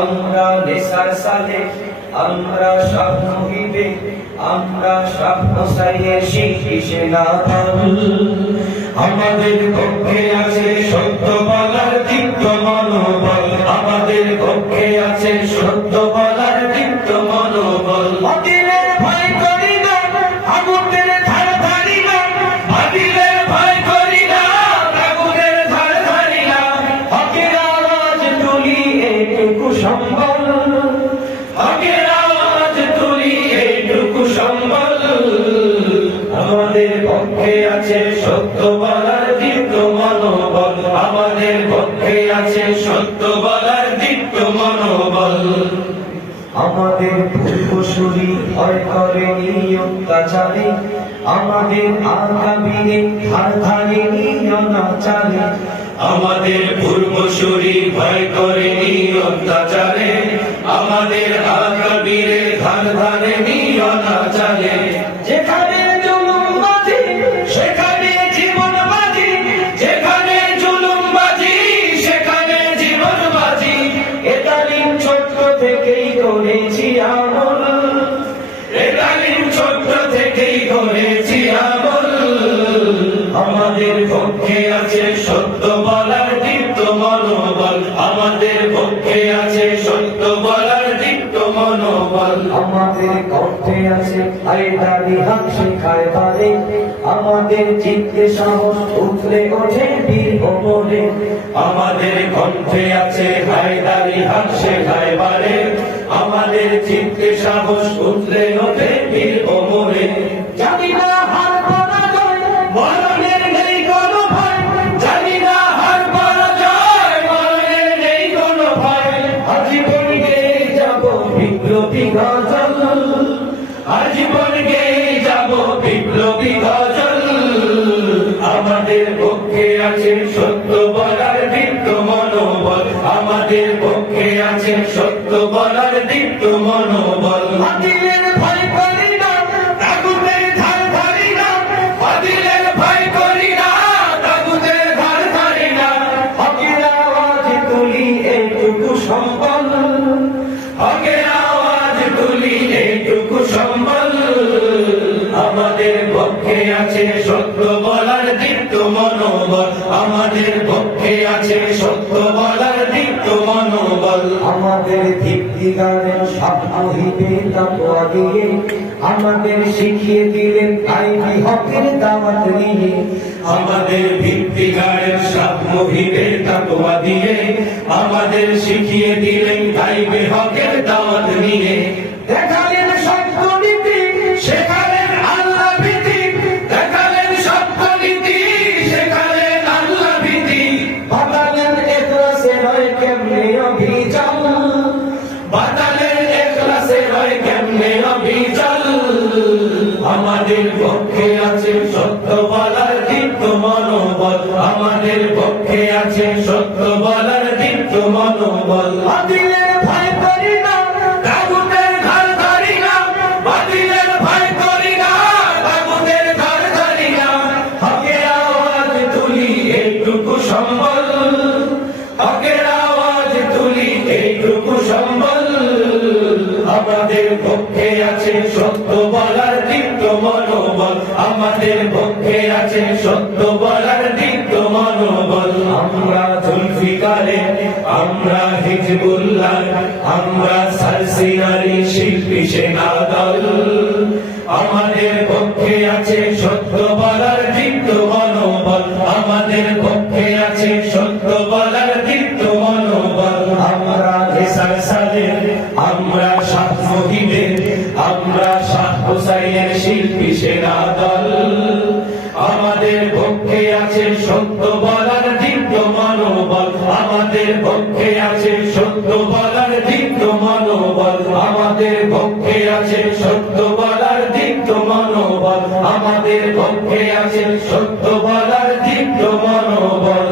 আমরা নেশার সালে আমরা স্বপ্ন হিবে আমরা স্বপ্ন সাইয়ে শিখি না আমাদের পক্ষে আমাদের পূর্বসূরি ভয় করে অত্যাচারে আমাদের আগামীরে ধার ধারেনি অনাচারে আমাদের পূর্বসূরি ভয় করে অত্যাচারে আমাদের আগামীরে ধার ধারেনি অনাচারে এতালিম ছোট্ট থেকেই করেছি আমল। আমাদের পক্ষে আছে সত্য বলার দীপ্ত মনোবল। আমাদের পক্ষে আছে সত্য বলার দীপ্ত মনোবল। আমাদের কণ্ঠে আছে আইদারি হাত শেখায় বারে। আমাদের চিত্তে সাহস উঠলে ওঠে বীর ওমরে আমাদের কণ্ঠে আছে হায়দারি হাত শেখায় বারে। আমাদের চিত্তে সাহস উঠলে ওঠে আজীবন গেয়ে যাব বিপ্লবী গজল। আমাদের পক্ষে আছে সত্য বলার দীপ্ত আমাদের পক্ষে আছে সত্য বলার দীপ্ত মনোবল। পক্ষে আছে সত্য বলার দীপ্ত মনোবল। আমাদের স্বপ্নহিতে স্বপ্ন দিয়ে আমাদের শিখিয়ে দিলেন আইবি হকের দাওয়াত নিয়ে। আমাদের ভিত্তি স্বপ্নহিতে তাপা দিয়ে আমাদের শিখিয়ে দিলেন গাইবে হকের দাওয়াত নয় কেমনে অভিযান আমাদের পক্ষে আছে সত্য বলার দীপ্ত মনোবল। আমাদের পক্ষে আছে সত্য বলার দীপ্ত মনোবল। আদিলের আমাদের পক্ষে আছে সত্য বলার দীপ্ত মনোবল। আমরা জুলফিকারে, আমরা হিজবুল্লাহ, আমরা সারসিনারি শিল্পী সেনা দল। আমাদের পক্ষে আছে সত্য বলার দীপ্ত মনোবল। আমাদের পক্ষে আছে সত্য বলার দীপ্ত মনোবল। আমরা আমরা সাত মহিদের আমাদের পক্ষে আছে সত্য বলার দীপ্ত মনোবল। আমাদের পক্ষে আছে সত্য বলার দীপ্ত মনোবল। আমাদের পক্ষে আছে সত্য বলার দীপ্ত মনোবল।